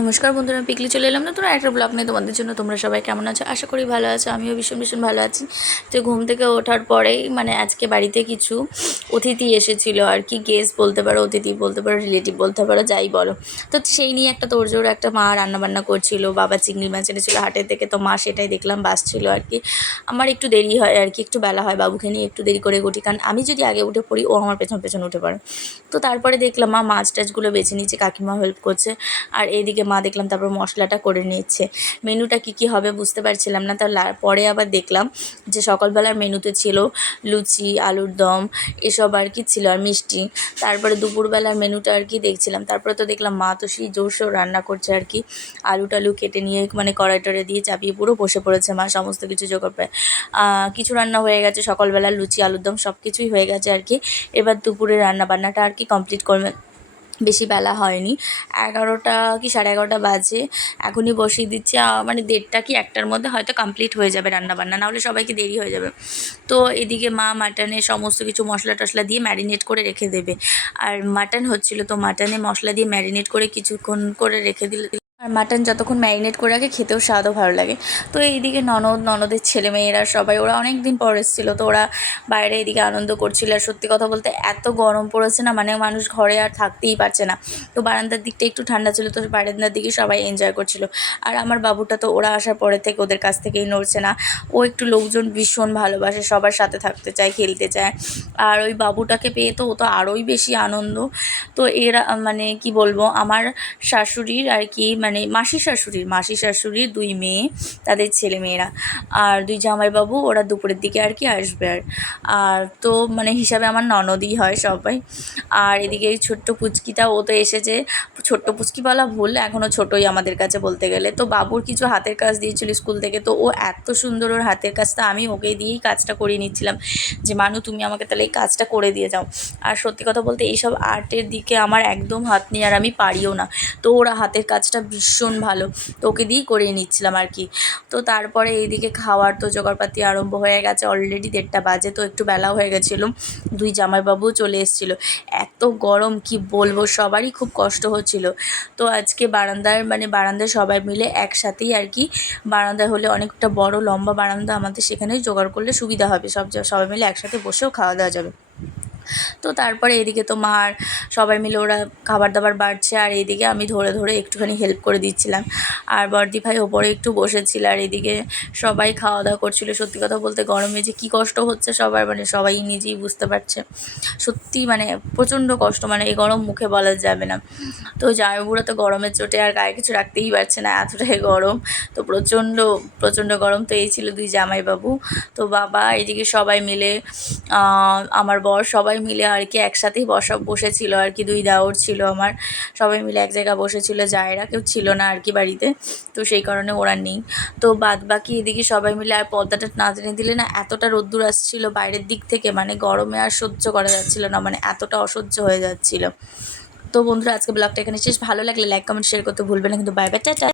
নমস্কার বন্ধুরা, পিকলি চলে এলাম নতুন একটা ব্লগ নিয়ে তোমাদের জন্য। তোমরা সবাই কেমন আছো? আশা করি ভালো আছো। আমিও ভীষণ ভীষণ ভালো আছি। তো ঘুম থেকে ওঠার পরেই আজকে বাড়িতে কিছু অতিথি এসেছিল আর কি, গেস্ট বলতে পারো, অতিথি বলতে পারো, রিলেটিভ বলতে পারো, যাই বলো। তো সেই নিয়ে একটা তোড়জোড়, একটা মা রান্নাবান্না করছিল, বাবা চিংড়ি মাছ এনেছিল হাটের থেকে, তো মা সেটাই দেখলাম বাসছিল আর কি। আমার একটু দেরি হয় আর কি, একটু বেলা হয়, বাবুকে নিয়ে একটু দেরি করে উঠি, কারণ আমি যদি আগে উঠে পড়ি ও আমার পেছন পেছন উঠে পড়ে। তো তারপরে দেখলাম মা মাছ টাছগুলো বেছে নিচ্ছে, কাকিমা হেল্প করছে, আর এইদিকে মা দেখলাম তারপর মশলাটা করে নিচ্ছে। মেনুটা কি হবে বুঝতে পারছিলাম না, তার পরে আবার দেখলাম যে সকালবেলার মেনুতে ছিল লুচি, আলুর দম, এসব আর কি ছিল, আর মিষ্টি। তারপরে দুপুরবেলার মেনুটা আর কি দেখছিলাম। তারপরে তো দেখলাম মা তো সেই জোরসোর রান্না করছে আর কি, আলু টালু কেটে নিয়ে কড়াই টড়াই দিয়ে চাপিয়ে পুরো বসে পড়েছে মা, সমস্ত কিছু জোগাড় পায়। কিছু রান্না হয়ে গেছে, সকালবেলা লুচি আলুর দম সব কিছুই হয়ে গেছে আর কি। এবার দুপুরে রান্না বান্নাটা আর কি কমপ্লিট করবে। বেশি বেলা হয়নি, 11টা কি 11:30 বাজে। এখনই বসিয়ে দিচ্ছি, 1:30 কি 1টার মধ্যে হয়তো কমপ্লিট হয়ে যাবে রান্নাবান্না, নাহলে সবাইকে দেরি হয়ে যাবে। তো এদিকে মা মাটনে সমস্ত কিছু মশলা টশলা দিয়ে ম্যারিনেট করে রেখে দেবে। আর মাটন হচ্ছিলো, তো মাটনে মশলা দিয়ে ম্যারিনেট করে কিছুক্ষণ করে রেখে দিলে, আর মাটন যতক্ষণ ম্যারিনেট করে রাখে খেতেও স্বাদও ভালো লাগে। তো এইদিকে ননদের ছেলেমেয়েরা সবাই, ওরা অনেক দিন পর এসেছিলো, তো ওরা বাইরে এদিকে আনন্দ করছিল। আর সত্যি কথা বলতে এত গরম পড়েছে না, মানুষ ঘরে আর থাকতেই পারছে না। তো বারান্দার দিকটা একটু ঠান্ডা ছিল, তো বারান্দার দিকে সবাই এনজয় করছিল। আর আমার বাবুটা তো ওরা আসার পরে থেকে ওদের কাছ থেকেই নড়ছে না। ও একটু লোকজন ভীষণ ভালোবাসে, সবার সাথে থাকতে চায়, খেলতে চায়। আর ওই বাবুটাকে পেয়ে তো ও তো আরোই বেশি আনন্দ। তো এরা কি বলবো, আমার শাশুড়ির আর কি মাসি শাশুড়ির 2 মেয়ে, তাদের ছেলে মেয়েরা, আর 2 জামাইবাবু, ওরা দুপুরের দিকে আর কি আসবে। আর তো হিসাবে আমার ননদই হয় সবাই। আর এদিকে এই ছোট্ট পুচকিটা, ও তো এসেছে। ছোট্ট পুচকি বলা ভুল, এখনও ছোটোই আমাদের কাছে বলতে গেলে। তো বাবুর কিছু হাতের কাজ দিয়েছিল স্কুল থেকে, তো ও এত সুন্দর ওর হাতের কাজটা, আমি ওকে দিয়েই কাজটা করিয়ে নিচ্ছিলাম যে মানু তুমি আমাকে তাহলে এই কাজটা করে দিয়ে যাও। আর সত্যি কথা বলতে এইসব আর্টের দিকে আমার একদম হাত নেই, আর আমি পারিও না। তো ওরা হাতের কাজটা ভীষণ ভালো, তো ওকে দিয়েই করিয়ে নিচ্ছিলাম আর কি। তো তারপরে এইদিকে খাওয়ার তো জোগাড়পাতি আরম্ভ হয়ে গেছে, অলরেডি 1:30 বাজে, তো একটু বেলাও হয়ে গেছিলো। 2 জামাইবাবুও চলে এসেছিলো। এত গরম কি বলবো, সবারই খুব কষ্ট হচ্ছিল। তো আজকে বারান্দায় সবাই মিলে একসাথেই আর কি, বারান্দায় হলে অনেকটা বড় লম্বা বারান্দা আমাদের, সেখানেই জোগাড় করলে সুবিধা হবে, সবাই মিলে একসাথে বসেও খাওয়া দাওয়া যাবে। তো তারপরে এদিকে তো মার সবাই মিলে ওরা খাবার দাবার বাড়ছে, আর এইদিকে আমি ধরে ধরে একটুখানি হেল্প করে দিচ্ছিলাম। আর বড়দি ভাই ওপরে একটু বসেছিল, আর এদিকে সবাই খাওয়া দাওয়া করছিল। সত্যি কথা বলতে গরমে যে কী কষ্ট হচ্ছে সবার, সবাই নিজেই বুঝতে পারছে। সত্যি প্রচণ্ড কষ্ট, এই গরম মুখে বলা যাবে না। তো জামাইবাবুরা তো গরমের চোটে আর গায়ে কিছু রাখতেই পারছে না, এতটাই গরম। তো প্রচণ্ড প্রচণ্ড গরম। তো এই ছিল 2 জামাইবাবু। তো বাবা এদিকে সবাই মিলে, আমার বর সবাই মিলে আর কি একসাথেই বসেছিল আর কি। 2 দেওর ছিল আমার, সবাই মিলে এক জায়গায় বসেছিল, জায়েরা কেউ ছিল না আর কি বাড়িতে, তো সেই কারণে ওরা নেই। তো বাদ বাকি এদিকে সবাই মিলে, আর পর্দাটা না টেনে দিলে না, এতটা রোদ্দুর আসছিল বাইরের দিক থেকে, গরমে আর সহ্য করা যাচ্ছিল না, এতটা অসহ্য হয়ে যাচ্ছিল। তো বন্ধুরা, আজকে ব্লগটা এখানে শেষ। ভালো লাগলে লাইক কমেন্ট শেয়ার করতে ভুলবে না কিন্তু। Bye bye, tata.